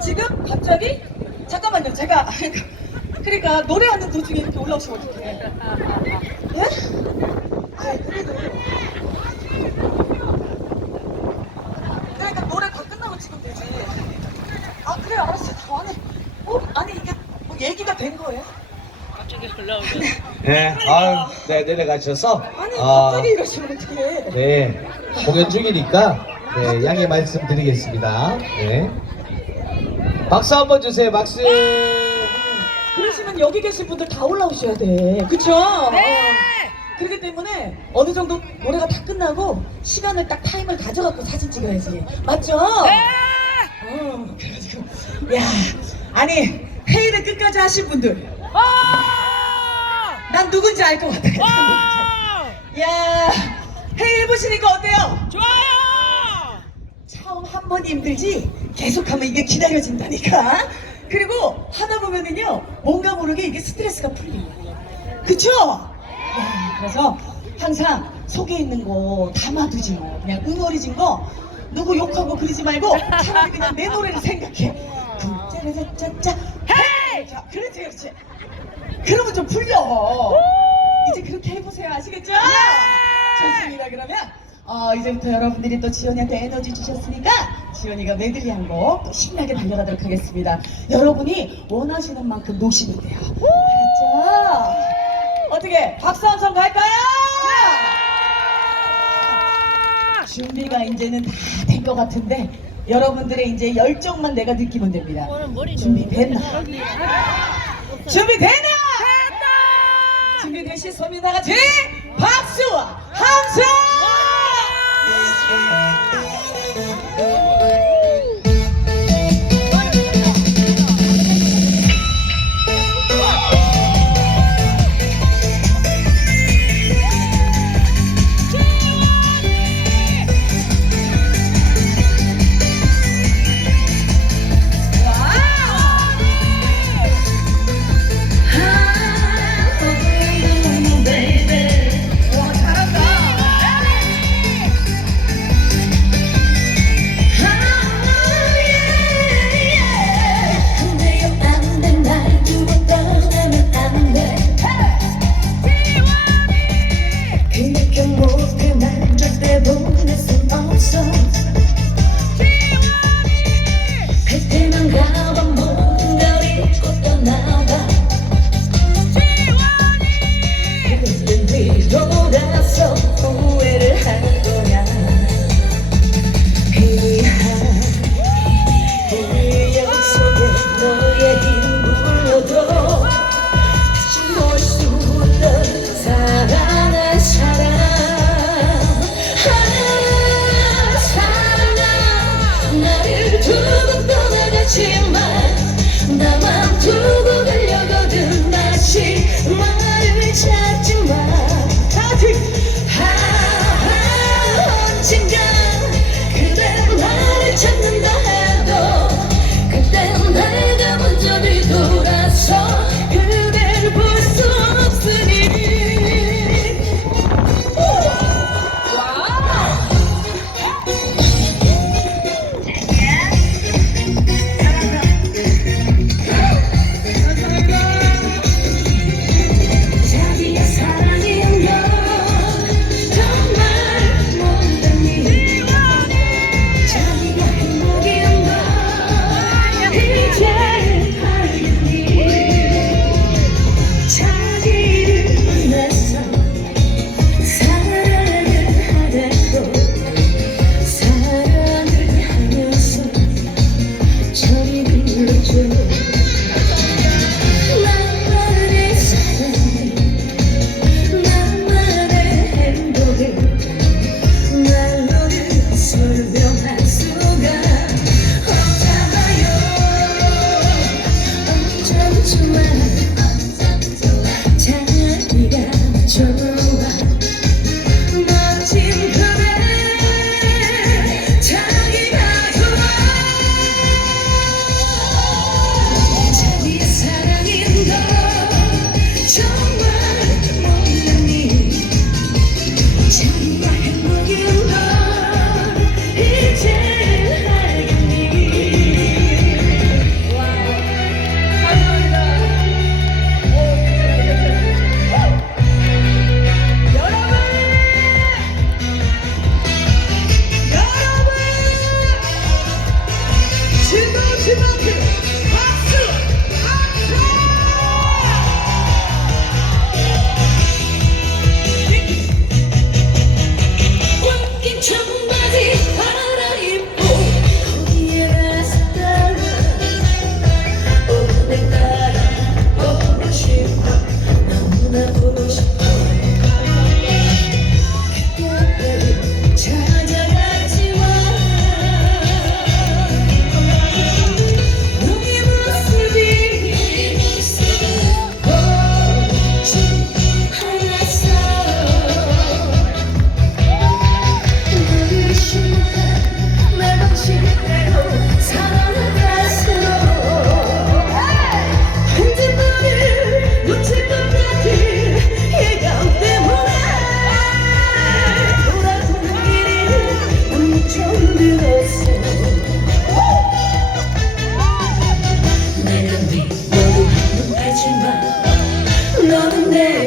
지금 갑자기 잠깐만요. 제가 그러니까 노래하는 도중에 이렇게 올라오시면 어떡해? 예? 아 그래도 그러니까 노래 다 끝나고 지금 되지. 아 그래 알았어. 다 안해. 어 아니 이게 뭐 얘기가 된 거예요? 갑자기 올라오죠. 네, 아유, 네, 내려가셔서. 아니 아, 갑자기 이러시면 어떡해? 네, 공연 중이니까, 네, 양해 말씀드리겠습니다. 네. 박수 한번 주세요, 박수. 그러시면 여기 계신 분들 다 올라오셔야 돼. 그쵸? 네. 그렇기 때문에 어느 정도 노래가 다 끝나고 시간을 딱 타임을 가져갖고 사진 찍어야지. 맞죠? 네. 어, 그래가지고 야 아니 회의를 끝까지 하신 분들 난 누군지 알 것 같아. 야 회의 해보시니까 어때요? 좋아요. 처음 한 번이 힘들지 계속하면 이게 기다려진다니까. 그리고 하다 보면은요 뭔가 모르게 이게 스트레스가 풀려요. 그쵸? 야, 그래서 항상 속에 있는 거 담아두지 마요. 그냥 응어리진 거 누구 욕하고 그러지 말고 차라리 그냥 내 노래를 생각해. 짜라짜짜짜 헤이! 자, 그렇지 그렇지. 그러면 좀 풀려. 이제 그렇게 해보세요. 아시겠죠? 좋습니다. 그러면 어, 이제부터 여러분들이 또 지연이한테 에너지 주셨으니까 지연이가 메들리 한 곡 또 신나게 달려가도록 하겠습니다. 여러분이 원하시는 만큼 노시면 돼요. 알았죠? 어떻게 박수 한 번 갈까요? 준비가 이제는 다 된 것 같은데 여러분들의 이제 열정만 내가 느끼면 됩니다. 준비됐나? 준비됐나? 준비되셨으면 나같이 박수와 함성! Yeah.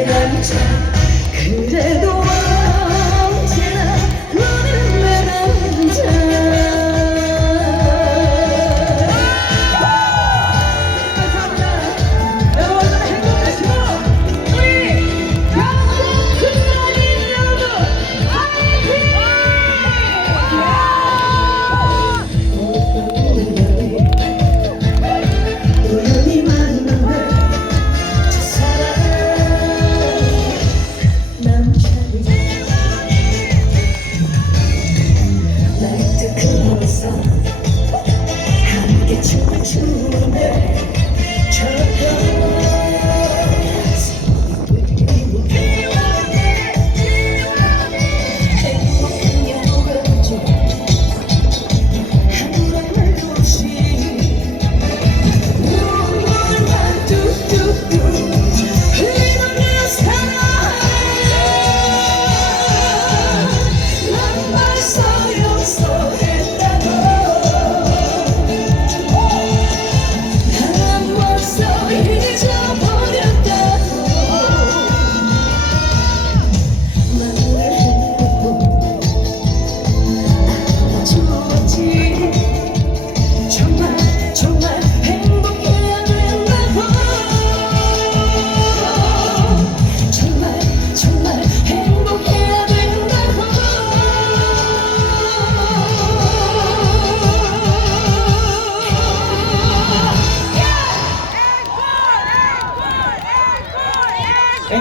남자. 그래도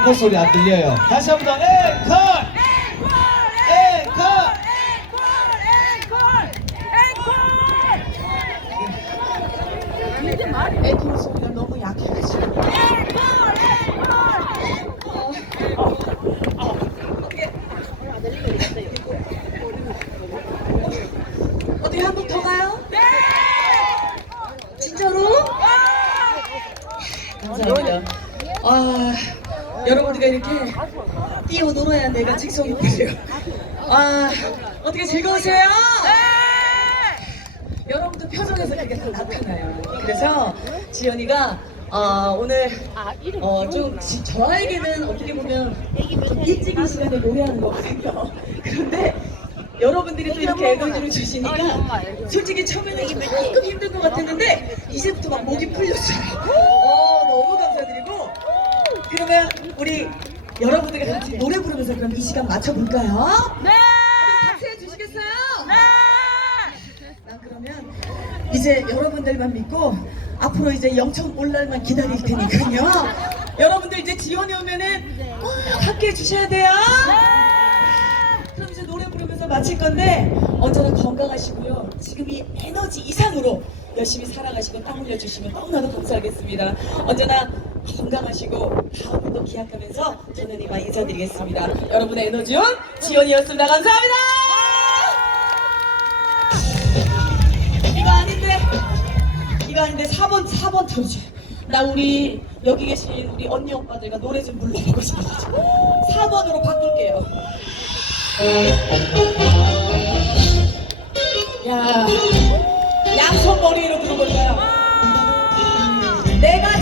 앵콜 소리 안 들려요. 다시 한번더 앵콜! 앵콜! 앵콜 소리가 너무 약해가지고 어떻게 한 번 더 가요? 네! 진짜로? 감사합니다. 아, 여러분들과 이렇게 뛰어놀아야 내가 직성이 풀려요. 아, 어떻게 즐거우세요? 여러분들 표정에서 그게 다 나타나요. 그래서 지연이가 어, 오늘 어, 좀 지- 저에게는 어떻게 보면 좀 일찍 이 시간에 노래하는 거거든요. 그런데 여러분들이 또 이렇게 에너지를 주시니까 솔직히 처음에는 조금 힘든 것 같았는데 이제부터 막 목이 풀렸어요. 어, 너무 감사드리고 그러면 우리 여러분들과 같이 노래 부르면서 그럼 이 시간 맞춰볼까요? 네! 같이 해주시겠어요? 네! 난 그러면 이제 여러분들만 믿고 앞으로 이제 영천 올 날만 기다릴 테니까요. 여러분들 이제 지원이 오면은 꼭 함께 해주셔야 돼요. 그럼 이제 노래 부르면서 마칠 건데 언제나 건강하시고요. 지금 이 에너지 이상으로 열심히 살아가시고 땀 흘려주시면 너무나도 감사하겠습니다. 언제나 건강하시고 다음을 또 기약하면서 저는 이만 인사드리겠습니다. 여러분의 에너지원 지원이었습니다. 감사합니다. 이거 아닌데 이거 아닌데 4번 4번 틀어줘요 나 우리 여기 계신 우리 언니 오빠들과 노래 좀 불러보고 싶어가지고 4번으로 바꿀게요 야 양손 머리로 들어볼까요? 내가